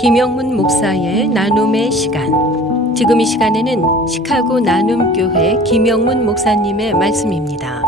김영문 목사의 나눔의 시간. 지금 이 시간에는 시카고 나눔교회 김영문 목사님의 말씀입니다.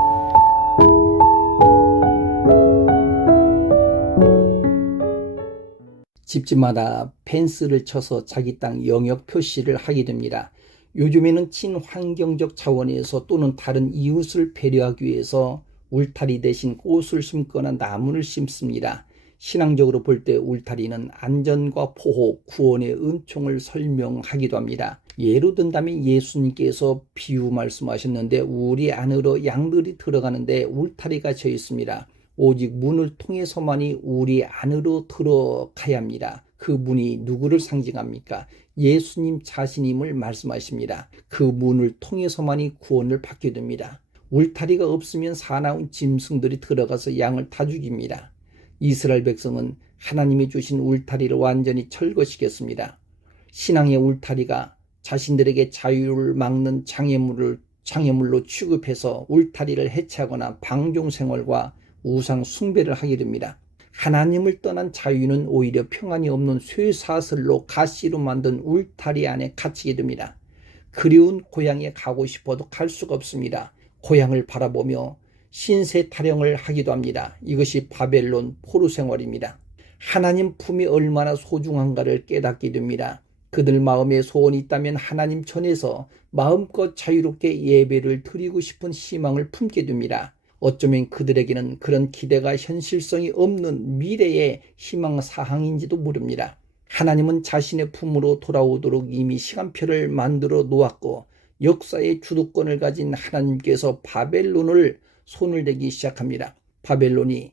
집집마다 펜스를 쳐서 자기 땅 영역 표시를 하게 됩니다. 요즘에는 친환경적 차원에서 또는 다른 이웃을 배려하기 위해서 울타리 대신 꽃을 심거나 나무를 심습니다. 신앙적으로 볼 때 울타리는 안전과 보호, 구원의 은총을 설명하기도 합니다. 예로 든다면 예수님께서 비유 말씀하셨는데 우리 안으로 양들이 들어가는데 울타리가 져 있습니다. 오직 문을 통해서만이 우리 안으로 들어가야 합니다. 그 문이 누구를 상징합니까? 예수님 자신임을 말씀하십니다. 그 문을 통해서만이 구원을 받게 됩니다. 울타리가 없으면 사나운 짐승들이 들어가서 양을 다 죽입니다. 이스라엘 백성은 하나님이 주신 울타리를 완전히 철거시켰습니다. 신앙의 울타리가 자신들에게 자유를 막는 장애물로 취급해서 울타리를 해체하거나 방종생활과 우상 숭배를 하게 됩니다. 하나님을 떠난 자유는 오히려 평안이 없는 쇠사슬로 가시로 만든 울타리 안에 갇히게 됩니다. 그리운 고향에 가고 싶어도 갈 수가 없습니다. 고향을 바라보며 신세 타령을 하기도 합니다. 이것이 바벨론 포로 생활입니다. 하나님 품이 얼마나 소중한가를 깨닫게 됩니다. 그들 마음에 소원이 있다면 하나님 전에서 마음껏 자유롭게 예배를 드리고 싶은 희망을 품게 됩니다. 어쩌면 그들에게는 그런 기대가 현실성이 없는 미래의 희망사항인지도 모릅니다. 하나님은 자신의 품으로 돌아오도록 이미 시간표를 만들어 놓았고 역사의 주도권을 가진 하나님께서 바벨론을 손을 대기 시작합니다. 바벨론이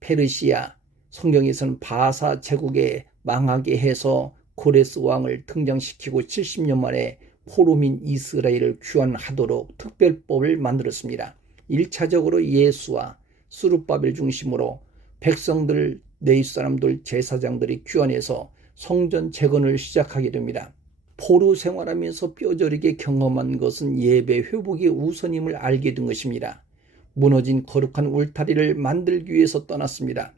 페르시아, 성경에서는 바사 제국에 망하게 해서 고레스 왕을 등장시키고 70년 만에 포로민 이스라엘을 귀환하도록 특별법을 만들었습니다. 1차적으로 예수와 스룹바벨 중심으로 백성들, 네이스 사람들, 제사장들이 귀환해서 성전 재건을 시작하게 됩니다. 포로 생활하면서 뼈저리게 경험한 것은 예배 회복이 우선임을 알게 된 것입니다. 무너진 거룩한 울타리를 만들기 위해서 떠났습니다.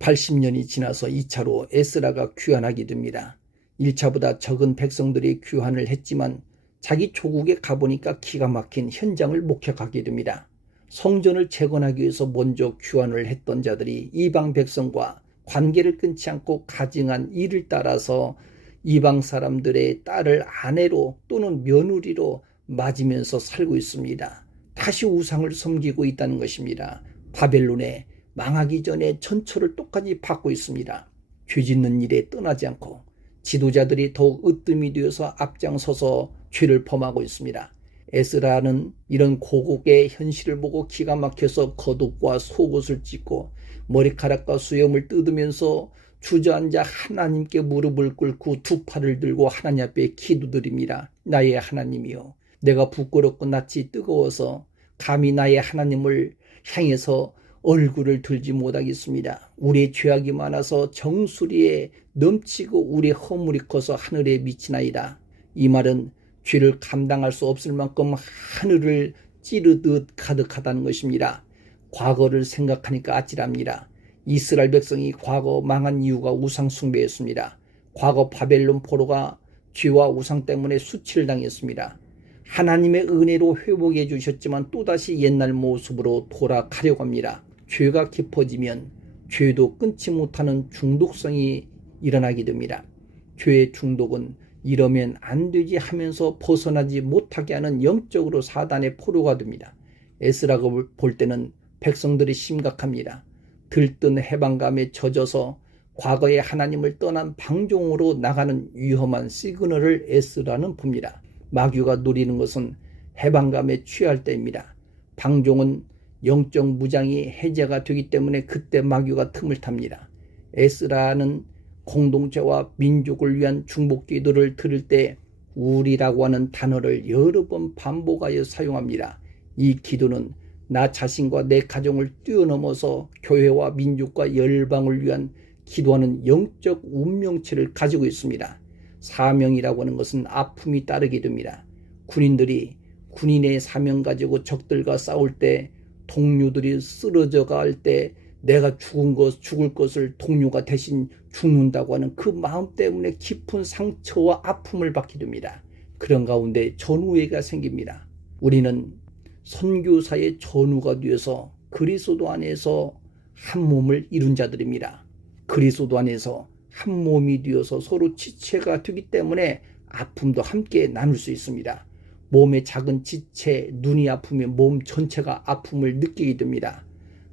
80년이 지나서 2차로 에스라가 귀환하게 됩니다. 1차보다 적은 백성들이 귀환을 했지만 자기 조국에 가보니까 기가 막힌 현장을 목격하게 됩니다. 성전을 재건하기 위해서 먼저 귀환을 했던 자들이 이방 백성과 관계를 끊지 않고 가증한 이를 따라서 이방 사람들의 딸을 아내로 또는 며느리로 맞으면서 살고 있습니다. 다시 우상을 섬기고 있다는 것입니다. 바벨론에 망하기 전에 전철을 똑같이 받고 있습니다. 죄 짓는 일에 떠나지 않고 지도자들이 더욱 으뜸이 되어서 앞장서서 죄를 범하고 있습니다. 에스라는 이런 고국의 현실을 보고 기가 막혀서 겉옷과 속옷을 찢고 머리카락과 수염을 뜯으면서 주저앉아 하나님께 무릎을 꿇고 두 팔을 들고 하나님 앞에 기도드립니다. 나의 하나님이여, 내가 부끄럽고 낯이 뜨거워서 감히 나의 하나님을 향해서 얼굴을 들지 못하겠습니다. 우리의 죄악이 많아서 정수리에 넘치고 우리의 허물이 커서 하늘에 미치나이다. 이 말은 죄를 감당할 수 없을 만큼 하늘을 찌르듯 가득하다는 것입니다. 과거를 생각하니까 아찔합니다. 이스라엘 백성이 과거 망한 이유가 우상 숭배였습니다. 과거 바벨론 포로가 죄와 우상 때문에 수치를 당했습니다. 하나님의 은혜로 회복해 주셨지만 또다시 옛날 모습으로 돌아가려고 합니다. 죄가 깊어지면 죄도 끊지 못하는 중독성이 일어나게 됩니다. 죄의 중독은 이러면 안 되지 하면서 벗어나지 못하게 하는 영적으로 사단의 포로가 됩니다. 에스라가 볼 때는 백성들이 심각합니다. 들뜬 해방감에 젖어서 과거의 하나님을 떠난 방종으로 나가는 위험한 시그널을 에스라는 봅니다. 마귀가 노리는 것은 해방감에 취할 때입니다. 방종은 영적 무장이 해제가 되기 때문에 그때 마귀가 틈을 탑니다. 에스라는 공동체와 민족을 위한 중복 기도를 들을 때 우리라고 하는 단어를 여러 번 반복하여 사용합니다. 이 기도는 나 자신과 내 가정을 뛰어넘어서 교회와 민족과 열방을 위한 기도하는 영적 운명체를 가지고 있습니다. 사명이라고 하는 것은 아픔이 따르게 됩니다. 군인들이 군인의 사명 가지고 적들과 싸울 때 동료들이 쓰러져 갈 때 내가 죽을 것을 동료가 대신 죽는다고 하는 그 마음 때문에 깊은 상처와 아픔을 받게 됩니다. 그런 가운데 전우애가 생깁니다. 우리는 선교사의 전우가 되어서 그리스도 안에서 한 몸을 이룬 자들입니다. 그리스도 안에서 한 몸이 되어서 서로 지체가 되기 때문에 아픔도 함께 나눌 수 있습니다. 몸의 작은 지체, 눈이 아프면 몸 전체가 아픔을 느끼게 됩니다.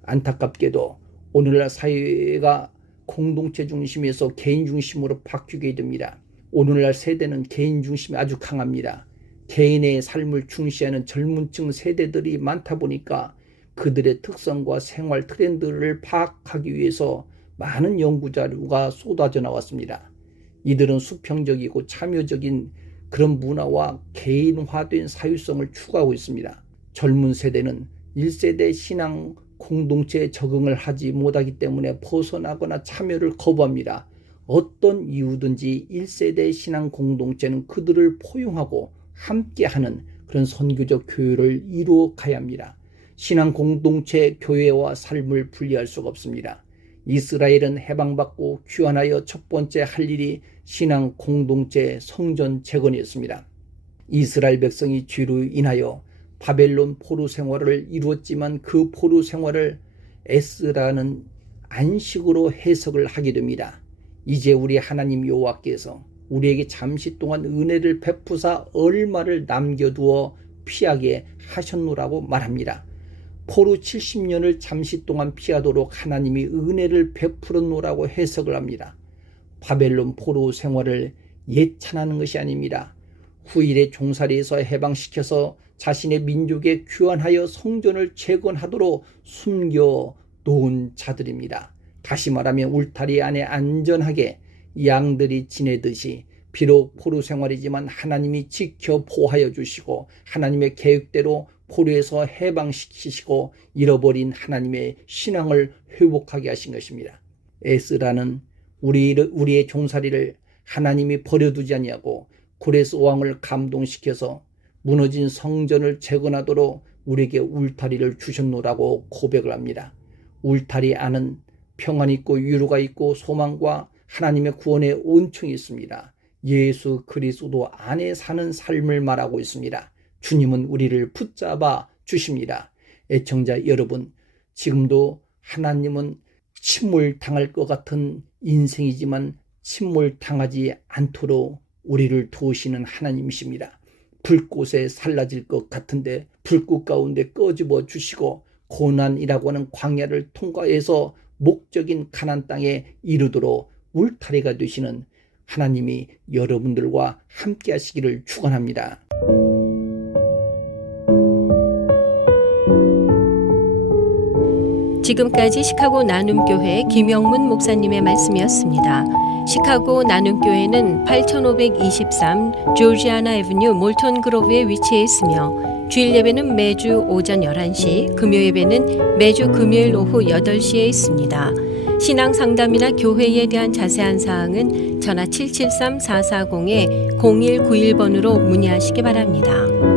안타깝게도 오늘날 사회가 공동체 중심에서 개인 중심으로 바뀌게 됩니다. 오늘날 세대는 개인 중심이 아주 강합니다. 개인의 삶을 중시하는 젊은층 세대들이 많다 보니까 그들의 특성과 생활 트렌드를 파악하기 위해서 많은 연구 자료가 쏟아져 나왔습니다. 이들은 수평적이고 참여적인 그런 문화와 개인화된 사유성을 추구하고 있습니다. 젊은 세대는 1세대 신앙 공동체에 적응을 하지 못하기 때문에 벗어나거나 참여를 거부합니다. 어떤 이유든지 1세대 신앙 공동체는 그들을 포용하고 함께하는 그런 선교적 교회를 이루어 가야 합니다. 신앙 공동체 교회와 삶을 분리할 수가 없습니다. 이스라엘은 해방받고 귀환하여 첫 번째 할 일이 신앙 공동체 성전 재건이었습니다. 이스라엘 백성이 죄로 인하여 바벨론 포로 생활을 이루었지만 그 포로 생활을 에스라는 안식으로 해석을 하게 됩니다. 이제 우리 하나님 여호와께서 우리에게 잠시 동안 은혜를 베푸사 얼마를 남겨두어 피하게 하셨노라고 말합니다. 포로 70년을 잠시 동안 피하도록 하나님이 은혜를 베풀었노라고 해석을 합니다. 바벨론 포로 생활을 예찬하는 것이 아닙니다. 후일에 종살이에서 해방시켜서 자신의 민족에 귀환하여 성전을 재건하도록 숨겨 놓은 자들입니다. 다시 말하면 울타리 안에 안전하게 양들이 지내듯이 비록 포로 생활이지만 하나님이 지켜 보호하여 주시고 하나님의 계획대로 포로에서 해방시키시고 잃어버린 하나님의 신앙을 회복하게 하신 것입니다. 에스라는 우리의 종살이를 하나님이 버려두지 아니하고 고레스 왕을 감동시켜서 무너진 성전을 재건하도록 우리에게 울타리를 주셨노라고 고백을 합니다. 울타리 안은 평안이 있고 위로가 있고 소망과 하나님의 구원의 온층이 있습니다. 예수 그리스도 안에 사는 삶을 말하고 있습니다. 주님은 우리를 붙잡아 주십니다. 애청자 여러분, 지금도 하나님은 침몰당할 것 같은 인생이지만 침몰당하지 않도록 우리를 도우시는 하나님이십니다. 불꽃에 살라질 것 같은데 불꽃 가운데 꺼집어 주시고 고난이라고 하는 광야를 통과해서 목적인 가나안 땅에 이르도록 울타리가 되시는 하나님이 여러분들과 함께 하시기를 축원합니다. 지금까지 시카고 나눔교회 김영문 목사님의 말씀이었습니다. 시카고 나눔교회는 8523 조지아나 애브뉴 몰턴 그로브에 위치해 있으며 주일 예배는 매주 오전 11시, 금요 예배는 매주 금요일 오후 8시에 있습니다. 신앙 상담이나 교회에 대한 자세한 사항은 전화 773-440-0191번으로 문의하시기 바랍니다.